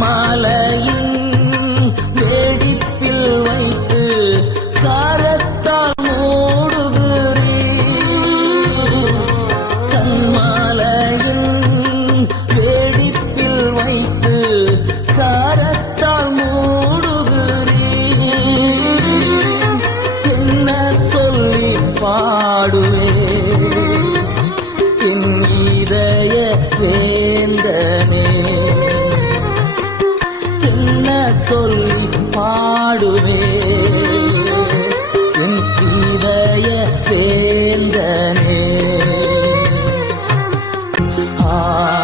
மாலையின் வேடிப்பில் வைத்து காரத்தால் மூடுகிறீர் கண்மாலையின் வேடிப்பில் வைத்து காரத்தால் மூடுகிறீர் என்ன சொல்லி பாடுவே என் இதய வேந்தனே. ஆ.